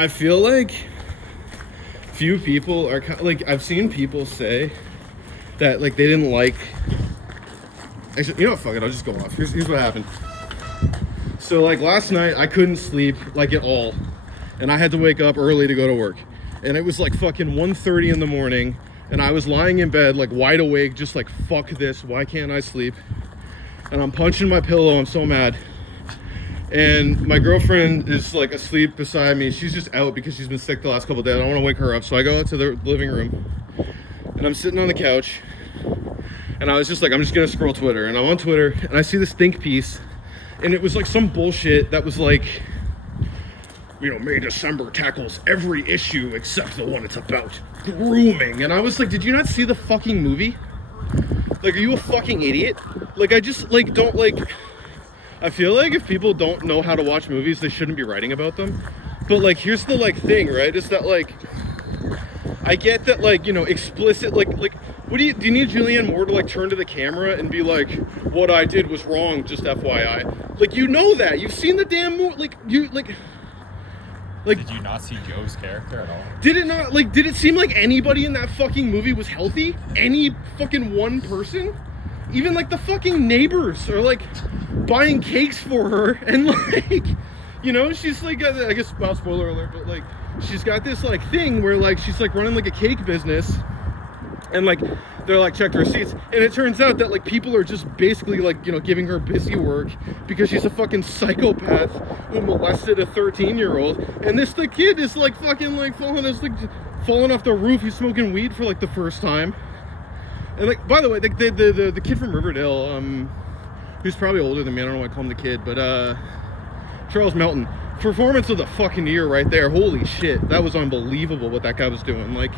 I feel like few people are like, I've seen people say that like they didn't like. Actually, you know what? Fuck it. I'll just go off. Here's what happened. So like last night, I couldn't sleep like at all, and I had to wake up early to go to work, and it was like fucking 1:30 in the morning, and I was lying in bed like wide awake, just like fuck this. Why can't I sleep? And I'm punching my pillow. I'm so mad. And my girlfriend is like asleep beside me. She's just out because she's been sick the last couple of days. I don't want to wake her up. So I go out to the living room and I'm sitting on the couch and I was just like, I'm just going to scroll Twitter. And I'm on Twitter and I see this think piece and it was like some bullshit that was like, you know, May December tackles every issue except the one it's about grooming. And I was like, did you not see the fucking movie? Like, are you a fucking idiot? Like, I just like don't like... I feel like if people don't know how to watch movies, they shouldn't be writing about them. But like, here's the like thing, right? Is that like, I get that like, you know, explicit, like, what do you need Julianne Moore to like turn to the camera and be like, what I did was wrong, just FYI. Like, you know that, you've seen the damn movie, like, did you not see Joe's character at all? Did it not, like, did it seem like anybody in that fucking movie was healthy? Any fucking one person? Even like the fucking neighbors are like buying cakes for her and like, you know, she's like, I guess, well, spoiler alert, but like she's got this like thing where like she's like running like a cake business and like they're like check the receipts and it turns out that like people are just basically like, you know, giving her busy work because she's a fucking psychopath who molested a 13-year-old and this the kid is like fucking like falling off the roof. He's smoking weed for like the first time. And like, by the way, the kid from Riverdale, who's probably older than me, I don't know why I call him the kid, but Charles Melton, performance of the fucking year right there. Holy shit, that was unbelievable what that guy was doing. Like,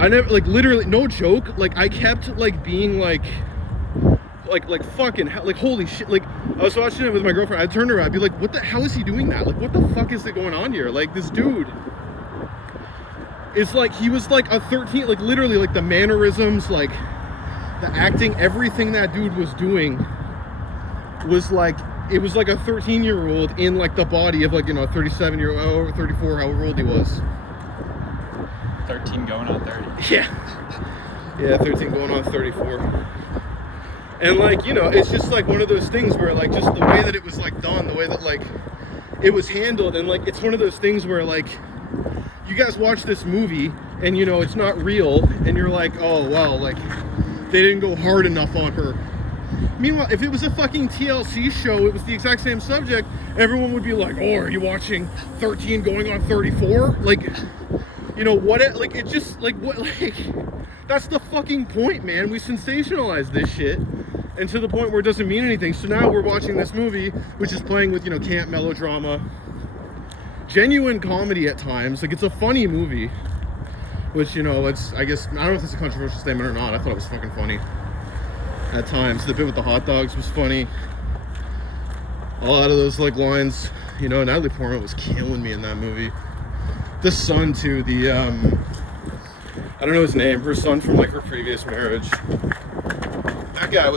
I never, like, literally, no joke, like, I kept like being like fucking, like, holy shit. Like, I was watching it with my girlfriend, I'd turn to her, I'd be like, what the, how is he doing that? Like, what the fuck is it going on here? Like, this dude is like, he was like a 13, like literally like the mannerisms, like the acting, everything that dude was doing was like, it was like a 13-year-old in like the body of like, you know, a 37-year-old or 34, however old he was. 13 going on 30. Yeah, 13 going on 34. And like, you know, it's just like one of those things where like just the way that it was like done, the way that like it was handled, and like it's one of those things where like you guys watch this movie and you know it's not real and you're like, oh well, like they didn't go hard enough on her. Meanwhile, if it was a fucking TLC show, it was the exact same subject, everyone would be like, oh, are you watching 13 going on 34? Like, you know what, it like, it just like, what, like, that's the fucking point, man. We sensationalize this shit and to the point where it doesn't mean anything. So now we're watching this movie which is playing with, you know, camp melodrama, genuine comedy at times. Like, it's a funny movie, which, you know, it's, I guess, I don't know if it's a controversial statement or not. I thought it was fucking funny at times. The bit with the hot dogs was funny. A lot of those like lines, you know, Natalie Portman was killing me in that movie. The son too, the I don't know his name, her son from like her previous marriage. That guy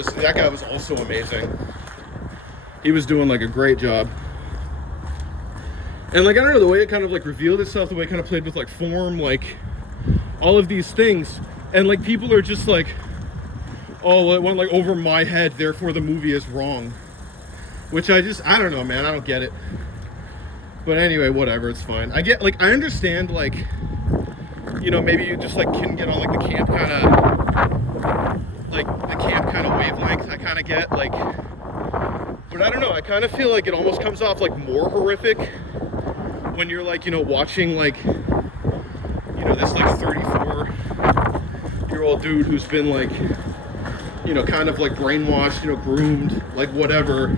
was also amazing. He was doing like a great job. And like, I don't know, the way it kind of like revealed itself, the way it kind of played with like form, like all of these things. And like people are just like, oh, well, it went like over my head, therefore the movie is wrong. Which I don't know, man, I don't get it. But anyway, whatever, it's fine. I get, like, I understand, like, you know, maybe you just like couldn't get on like the camp kind of wavelength. I kind of get, like, but I don't know, I kind of feel like it almost comes off like more horrific when you're like, you know, watching like, you know, this like 34-year-old dude who's been like, you know, kind of like brainwashed, you know, groomed, like whatever,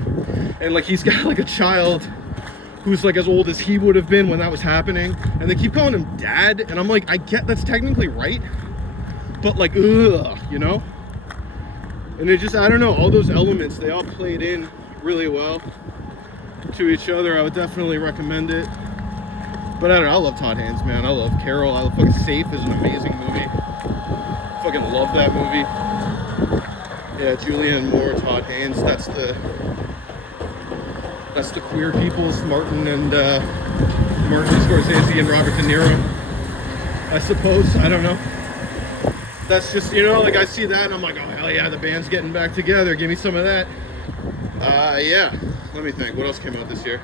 and like he's got like a child who's like as old as he would have been when that was happening, and they keep calling him dad, and I'm like, I get that's technically right, but like, ugh, you know? And it just, I don't know, all those elements, they all played in really well to each other. I would definitely recommend it. But I don't know, I love Todd Haynes, man. I love Carol. I love fucking Safe is an amazing movie. Fucking love that movie. Yeah, Julianne Moore, Todd Haynes, that's the queer people's Martin and Martin Scorsese and Robert De Niro. I suppose. I don't know. That's just, you know, like I see that and I'm like, oh hell yeah, the band's getting back together. Give me some of that. Yeah. Let me think. What else came out this year?